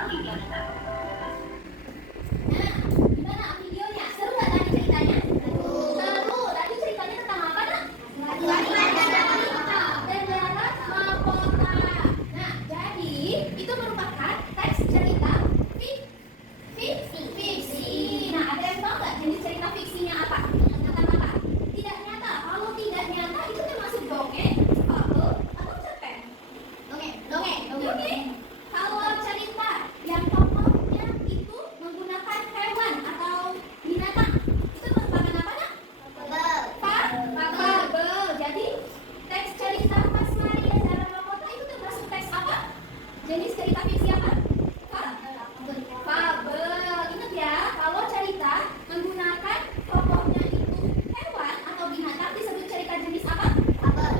Nah, gimana videonya? Seru nggak tadi ceritanya? Seru. Tadi ceritanya tentang apa, Nak? Dan darat mahkota. Nah, jadi itu merupakan teks cerita fiksi. Nah, ada yang tahu nggak jenis cerita fiksinya apa? Tentang apa? Tidak nyata. Kalau tidak nyata itu termasuk dongeng, fabel, atau cerpen? Dongeng. Kalau cerita yang tokohnya itu menggunakan hewan atau binatang, itu merupakan apa, Nak? Fabel. Jadi teks cerita Kasmari dan Dara Mahkota itu termasuk teks apa? Jenis cerita fiksi apa? Fabel. Ingat ya, kalau cerita menggunakan tokohnya itu hewan atau binatang disebut cerita jenis apa? Fabel.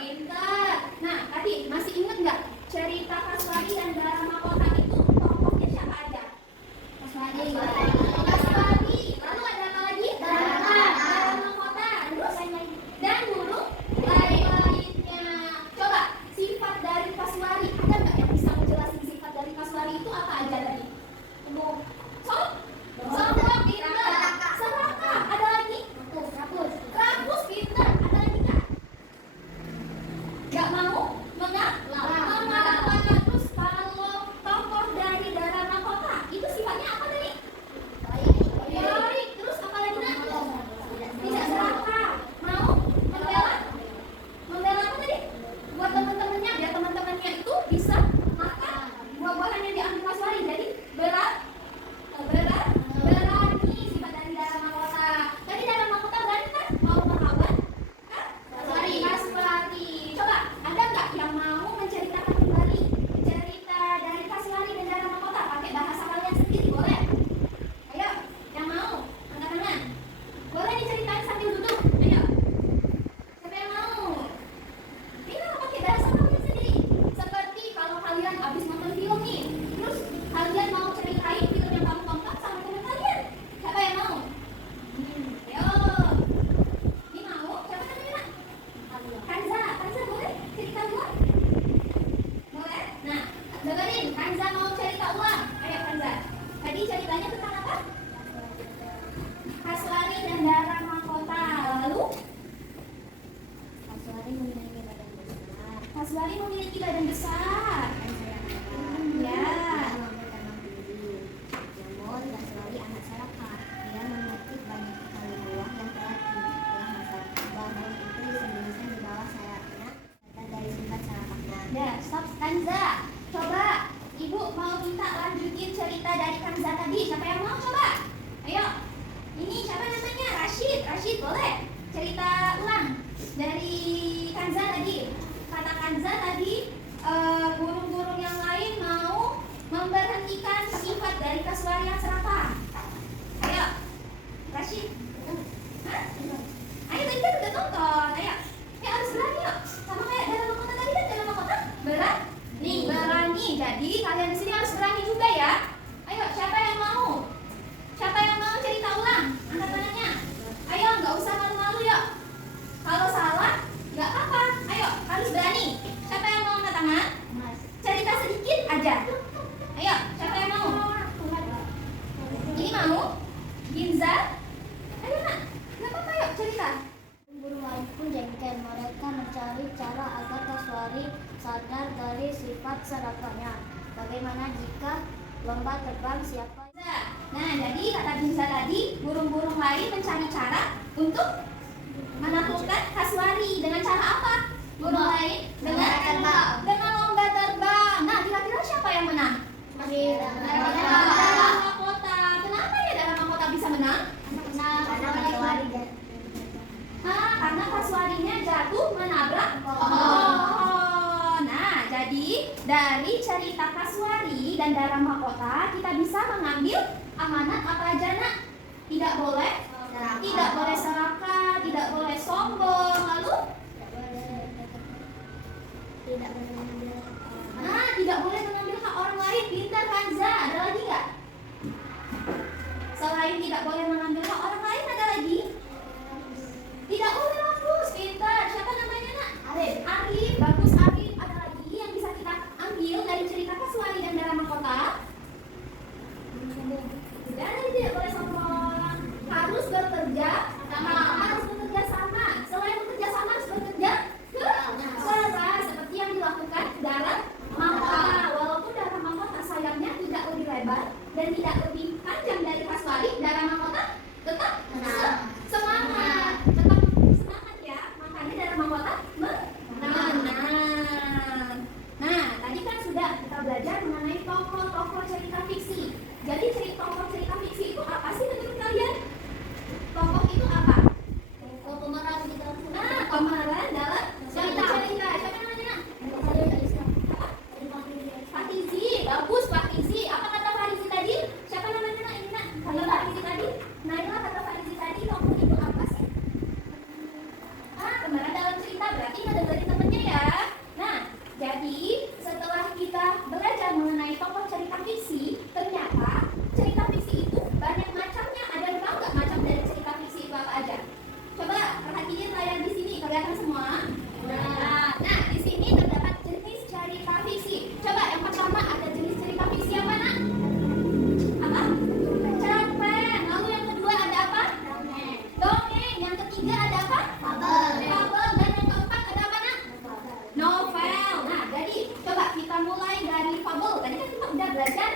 Pintar. Nah, tadi masih ingat nggak cerita Kasmari dan Dara Mahkota itu tokohnya siapa aja? Kasmari. Lalu ada apa lagi? Dara Mahkota. Terus dan burung lain-lainnya. Coba sifat dari Kasmari, ada nggak yang bisa menjelaskan sifat dari Kasmari itu apa aja tadi? Sombong, pintar. Serakah. Ada lagi? Rakus, pintar. Ada lagi nggak? Nggak mau mengalah. Terus kalau tokoh dari Dara Mahkota itu sifatnya apa tadi? Baik. Terus apa lagi, Nak? Tidak serakah. Mau membela apa tadi? Buat teman-temannya, biar teman-temannya itu bisa makan buah-buahan yang diambil Kasmari. Jadi berani sifat dari Dara Mahkota. Tadi Dara Mahkota berani kan? Mau melawan Kasmari. Coba ada nggak yang mau menceritakan kembali cerita dari Kasmari dan Dara Mahkota pakai bahasa kalian sendiri? Boleh? Ayo, yang mau angkat tangan. Boleh diceritain sambil duduk. Ayo. Siapa yang mau? Ini pakai bahasa kalian sendiri. Seperti kalau kalian habis nonton film nih, terus kalian mau ceritain film yang kamu tonton sama teman kalian. Siapa yang mau? Ayo. Ini mau? Siapa namanya, Nak? Kanza boleh cerita ulang? Boleh? Nah, dengerin, Kanza mau cerita ulang. Ayo Kanza. Tadi ceritanya tentang apa? Kasmari dan Dara Mahkota. Lalu? Kasmari memiliki badan besar. Ya. Namun Kasmari anak serakah. Dia memiliki banyak sekali buah yang telah dibuah masak. Buah-buah itu disembunyikan di bawah sayapnya dan dari sifat serakahnya. Ya, stop Kanza. Coba Ibu mau minta lanjutin cerita dari Kanza tadi. Siapa yang mau coba? Ayo. Ini siapa namanya? Rashid boleh cerita ulang dari Kanza tadi. Kata Kanza tadi burung-burung yang lain mau memberhentikan sifat dari Kasmari yang serakah. Ayo Rashid. Hah? Ayo tadi kan udah nonton. Ayo harus berani yuk. Sama kayak Dara Mahkota tadi kan, Dara Mahkota berani. Jadi kalian di sini harus berani juga ya. Ayo siapa yang mau cerita ulang? Angkat tangannya. Ayo, nggak usah malu-malu yuk. Kalau salah nggak apa-apa. Ayo harus berani. Siapa yang mau angkat tangan? Cerita sedikit aja. Ayo siapa yang mau? Ini mau? Ginza? Ayo Nak, nggak apa-apa yuk cerita. Burung lain pun jengkel. Mereka mencari cara agar Kasmari sadar dari sifat serakahnya. Bagaimana jika lomba terbang siapa? Nah, jadi kata Ginza tadi, burung-burung lain mencari cara untuk menaklukkan Kasmari. Dengan cara apa? Burung lain dengan lomba terbang. Nah, kira-kira siapa yang menang? Dara Mahkota. Kenapa ya Dara Mahkota bisa menang? Karena Kasmarinya jatuh menabrak pohon. Nah, jadi dari cerita Kasmari dan Dara Mahkota kita bisa mengambil amanat apa aja, Nak? Tidak boleh serakah, tidak boleh sombong. Lalu? Tidak boleh mengambil hak orang lain. Pintar Kanza. Ada lagi nggak? Selain tidak boleh mengambil hak orang lain, ada lagi? Tidak boleh rakus. Pintar. Siapa namanya, Nak? Arif. Bagus Arif. Ada lagi yang bisa kita ambil dari cerita Kasmari dan Dara Mahkota? lebar dan tidak lebih panjang dari Kasuari, Dara Mahkota tetap semangat. Tetap semangat ya. Makanya Dara Mahkota menang. Nah, tadi kan sudah kita belajar mengenai tokoh-tokoh cerita fiksi. Jadi tokoh cerita fiksi itu apa sih menurut kalian? Tokoh itu apa? Pemeran di dalam Nah, pemeran dalam cerita. Siapa namanya? Fatizi. Bagus Fatizi. Apa kata Fatizi tadi? Siapa namanya nak? Ini nak. Kata Fatizi tadi. Naila kata Fatizi tadi tokoh itu apa sih? Pemeran dalam cerita, berarti ngedengerin temennya ya. Nah, jadi setelah kita belajar mengenai tokoh cerita fiksi, ternyata cerita fiksi itu banyak macamnya. Ada yang tahu nggak macam dari cerita fiksi itu apa aja? Coba perhatiin layar di sini, kelihatan semua? Nah, di sini terdapat jenis cerita fiksi. Coba yang pertama ada jenis cerita fiksi apa nak? Apa? Cerpen. Lalu yang kedua ada apa? Dongeng. Yang ketiga ada apa? Fabel. Dan yang keempat ada apa nak? Novel. Nah, jadi coba kita mulai dari fabel. Tadi kan kita udah belajar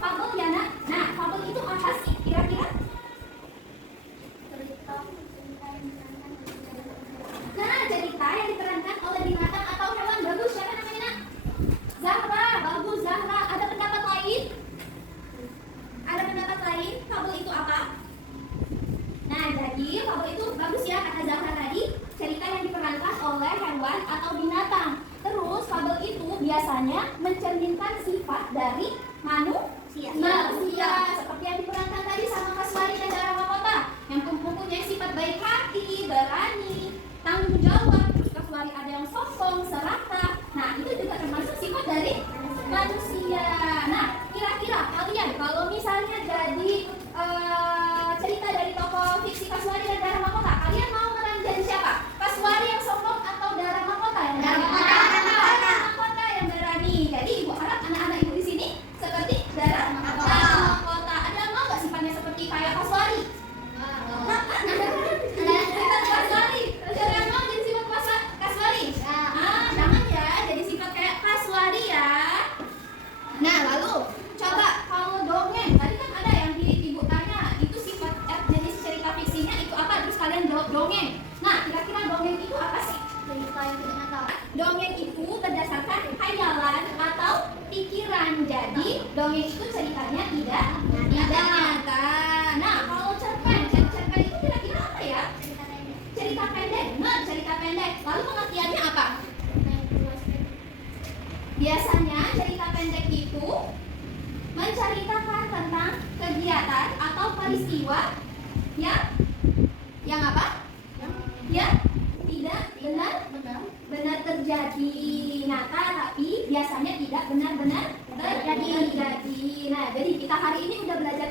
fabel ya nak. Nah, fabel itu apa sih kira-kira? Nah, cerita yang diperankan oleh binatang atau hewan. Bagus, siapa namanya nak? Zahra. Bagus Zahra. Ada pendapat lain? Ada pendapat lain? Fabel itu apa? Nah, jadi fabel itu bagus ya kata Zahra tadi. Cerita yang diperankan oleh hewan atau binatang. Terus fabel itu biasanya mencerminkan sifat dari manusia. Seperti yang diperankan tadi sama Kasuari dan Dara Mahkota, yang mempunyai sifat baik hati, berani, tanggung jawab. Terus Kasuari ada yang sombong, serakah. Nah, itu juga termasuk sifat dari manusia. Nah, kira-kira kalian kalau misalnya jadi cerita dari tokoh fiksi Kasuari dan Dara Mahkota, kalian mau jadi siapa? Kasuari yang sombong atau Dara Mahkota yang berani? Dara Mahkota yang berani. Jadi ibu harap anak-anak ibu di sini seperti Dara Mahkota. Ada yang mau nggak sifatnya seperti kayak Kasuari? Kasuari. Ada yang mau jadi sifat Kasuari? Jangan ya, jadi sifat kayak Kasuari ya. Nah, lalu coba kalau dongeng, tadi kan ada yang ibu tanya, itu sifat jenis cerita fiksinya itu apa? Terus kalian jawab dongeng. Nah, kira-kira dongeng itu apa sih? cerita yang tidak nyata. Dongeng itu berdasarkan khayalan atau pikiran. Jadi, dongeng itu ceritanya tidak nyata. Nah, kalau cerpen itu kira-kira apa ya? Cerita pendek. Nah, cerita pendek. Lalu pengertiannya apa? Biasanya cerita pendek itu menceritakan tentang kegiatan atau peristiwa yang apa? Yang tidak benar terjadi. Nah, tapi biasanya tidak benar-benar terjadi. Nah, jadi kita hari ini udah belajar